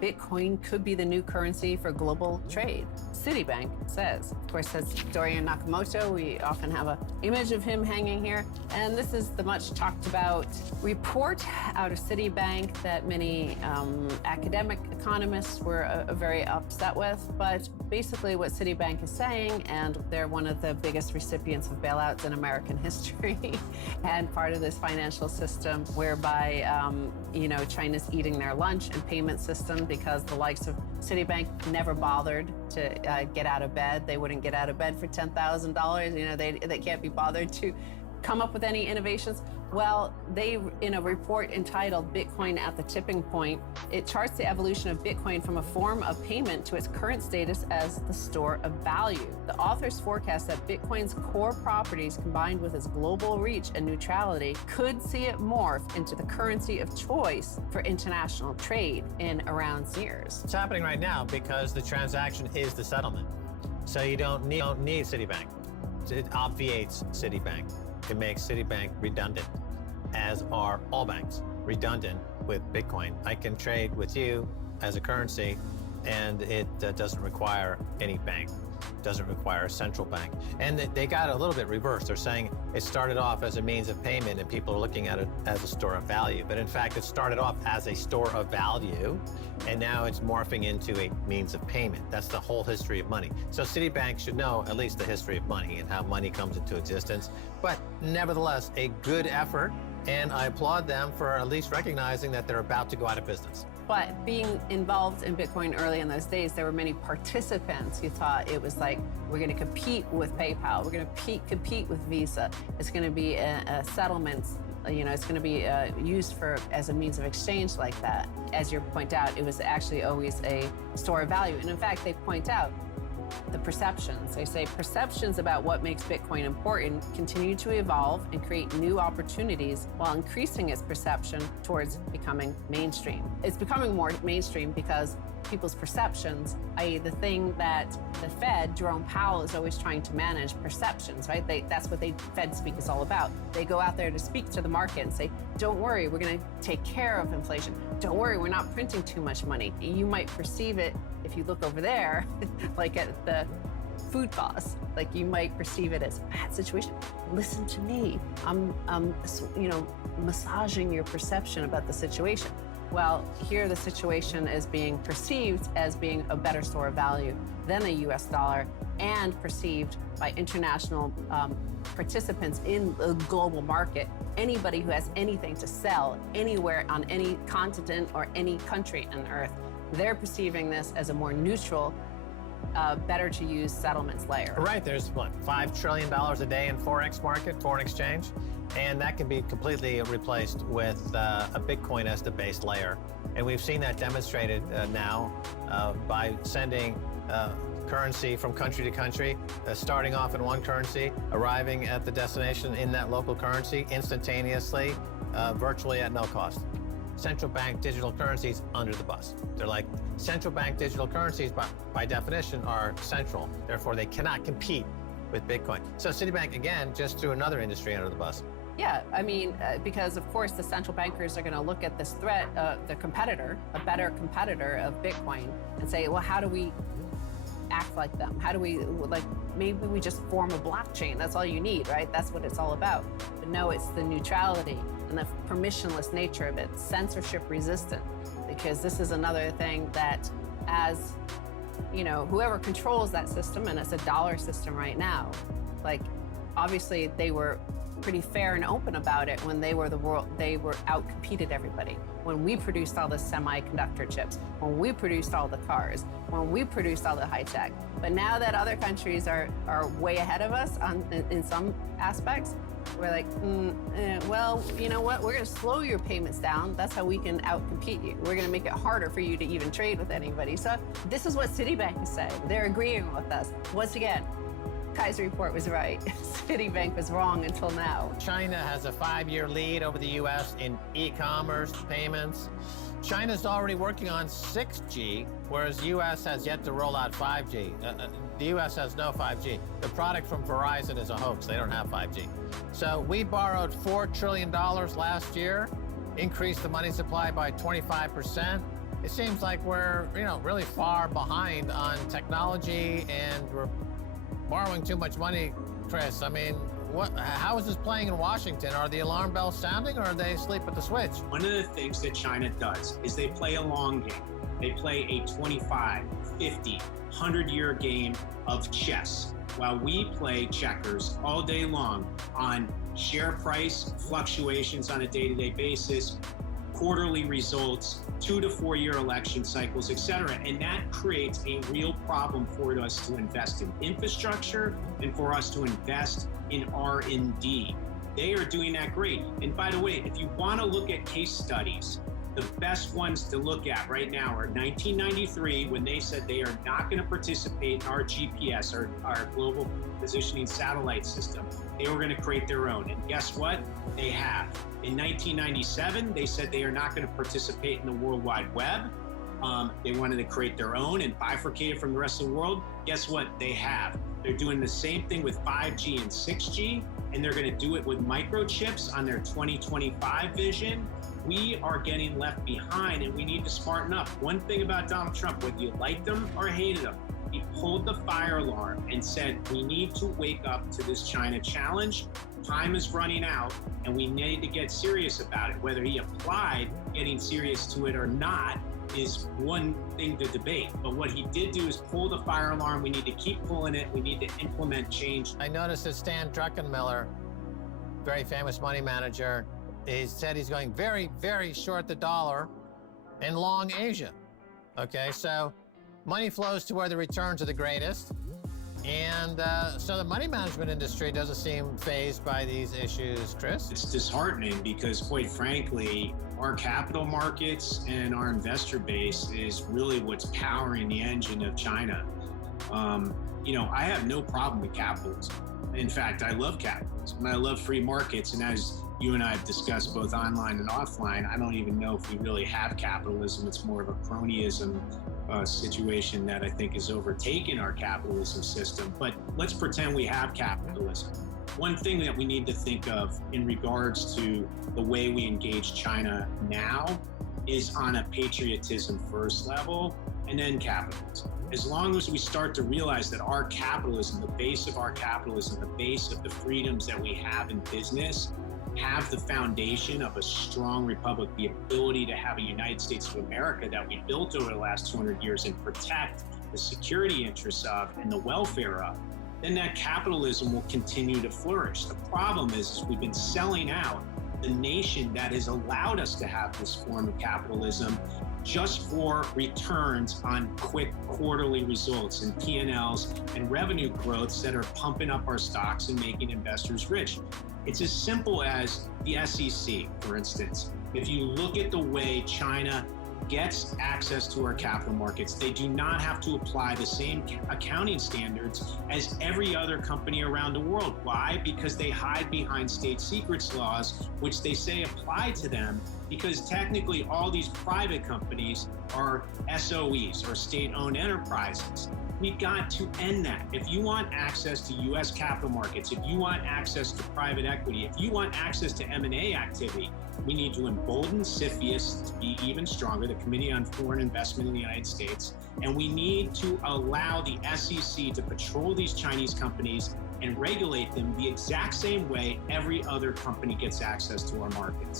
Bitcoin could be the new currency for global trade. Citibank says, of course, that's Dorian Nakamoto. We often have an image of him hanging here. And this is the much talked about report out of Citibank that many academic economists were very upset with. But basically what Citibank is saying, and they're one of the biggest recipients of bailouts in American history and part of this financial system whereby, China's eating their lunch and payment system because the likes of Citibank never bothered to get out of bed. They wouldn't get out of bed for $10,000. They can't be bothered to come up with any innovations. Well, they, in a report entitled Bitcoin at the Tipping Point, it charts the evolution of Bitcoin from a form of payment to its current status as the store of value. The authors forecast that Bitcoin's core properties, combined with its global reach and neutrality, could see it morph into the currency of choice for international trade in around years. It's happening right now because the transaction is the settlement. So you don't need Citibank. It obviates Citibank. It makes Citibank redundant, as are all banks redundant with Bitcoin. I can trade with you as a currency, and it doesn't require any bank, doesn't require a central bank. And they got a little bit reversed. They're saying it started off as a means of payment, and people are looking at it as a store of value. But in fact, it started off as a store of value, and now it's morphing into a means of payment. That's the whole history of money. So Citibank should know at least the history of money and how money comes into existence. But nevertheless, a good effort, and I applaud them for at least recognizing that they're about to go out of business. But being involved in Bitcoin early in those days, there were many participants who thought it was like, we're going to compete with PayPal, we're going to compete with Visa, it's going to be a settlement, it's going to be used as a means of exchange like that. As you point out, it was actually always a store of value. And in fact, they point out the perceptions. They say perceptions about what makes Bitcoin important continue to evolve and create new opportunities while increasing its perception towards becoming mainstream. It's becoming more mainstream because people's perceptions, i.e. the thing that the Fed, Jerome Powell, is always trying to manage, perceptions, right? That's what Fed speak is all about. They go out there to speak to the market and say, don't worry, we're going to take care of inflation. Don't worry, we're not printing too much money. You might perceive it if you look over there, like at the food costs, like you might perceive it as a bad situation. Listen to me. I'm massaging your perception about the situation. Well, here the situation is being perceived as being a better store of value than the US dollar and perceived by international participants in the global market. Anybody who has anything to sell anywhere on any continent or any country on earth, they're perceiving this as a more neutral, better to use settlements layer. Right, there's $5 trillion a day in Forex market, foreign exchange, and that can be completely replaced with a Bitcoin as the base layer. And we've seen that demonstrated now by sending currency from country to country, starting off in one currency, arriving at the destination in that local currency instantaneously, virtually at no cost. Central bank digital currencies under the bus. They're like, central bank digital currencies by definition are central. Therefore, they cannot compete with Bitcoin. So Citibank, again, just threw another industry under the bus. Yeah, I mean, because of course the central bankers are going to look at this threat, the competitor, a better competitor of Bitcoin, and say, well, how do we act like them? How do we, maybe we just form a blockchain. That's all you need, right? That's what it's all about. But no, it's the neutrality and the permissionless nature of it, censorship resistant, because this is another thing that as, whoever controls that system, and it's a dollar system right now, obviously they were pretty fair and open about it when they were out-competed everybody. When we produced all the semiconductor chips, when we produced all the cars, when we produced all the high tech. But now that other countries are way ahead of us in some aspects, we're like, well, you know what? We're going to slow your payments down. That's how we can out-compete you. We're going to make it harder for you to even trade with anybody. So this is what Citibank is saying. They're agreeing with us. Once again, Keiser report was right. Citibank was wrong until now. China has a 5-year lead over the U.S. in e-commerce payments. China's already working on 6G, whereas U.S. has yet to roll out 5G. The U.S. has no 5G. The product from Verizon is a hoax. They don't have 5G. So we borrowed $4 trillion last year, increased the money supply by 25%. It seems like we're, really far behind on technology, and we're borrowing too much money, Chris. I mean, how is this playing in Washington? Are the alarm bells sounding, or are they asleep at the switch? One of the things that China does is they play a long game. They play a 25, 50, 100-year game of chess, while we play checkers all day long on share price fluctuations on a day-to-day basis, quarterly results, 2 to 4 year election cycles, et cetera. And that creates a real problem for us to invest in infrastructure and for us to invest in R&D. They are doing that great. And by the way, if you want to look at case studies, the best ones to look at right now are 1993, when they said they are not going to participate in our GPS, our global positioning satellite system. They were going to create their own. And guess what? They have. In 1997, they said they are not going to participate in the World Wide Web. They wanted to create their own and bifurcate it from the rest of the world. Guess what? They have. They're doing the same thing with 5G and 6G, and they're going to do it with microchips on their 2025 vision. We are getting left behind, and we need to smarten up. One thing about Donald Trump, whether you liked him or hated him, he pulled the fire alarm and said, we need to wake up to this China challenge. Time is running out, and we need to get serious about it. Whether he applied getting serious to it or not is one thing to debate. But what he did do is pull the fire alarm. We need to keep pulling it. We need to implement change. I noticed that Stan Druckenmiller, very famous money manager, he said he's going very, very short the dollar and long Asia. Okay, so money flows to where the returns are the greatest. And so the money management industry doesn't seem fazed by these issues, Chris. It's disheartening because, quite frankly, our capital markets and our investor base is really what's powering the engine of China. I have no problem with capitalism. In fact, I love capitalism. I love free markets. And as you and I have discussed both online and offline, I don't even know if we really have capitalism. It's more of a cronyism situation that I think is overtaking our capitalism system. But let's pretend we have capitalism. One thing that we need to think of in regards to the way we engage China now is on a patriotism first level and then capitalism. As long as we start to realize that our capitalism, the base of our capitalism, the base of the freedoms that we have in business, have the foundation of a strong republic, the ability to have a United States of America that we built over the last 200 years and protect the security interests of and the welfare of, then that capitalism will continue to flourish. The problem is we've been selling out the nation that has allowed us to have this form of capitalism just for returns on quick quarterly results and P&Ls and revenue growths that are pumping up our stocks and making investors rich. It's as simple as the SEC, for instance. If you look at the way China gets access to our capital markets, they do not have to apply the same accounting standards as every other company around the world. Why? Because they hide behind state secrets laws, which they say apply to them, because technically all these private companies are SOEs, or state-owned enterprises. We've got to end that. If you want access to U.S. capital markets, if you want access to private equity, if you want access to M&A activity, we need to embolden CFIUS to be even stronger, the Committee on Foreign Investment in the United States, and we need to allow the SEC to patrol these Chinese companies and regulate them the exact same way every other company gets access to our markets.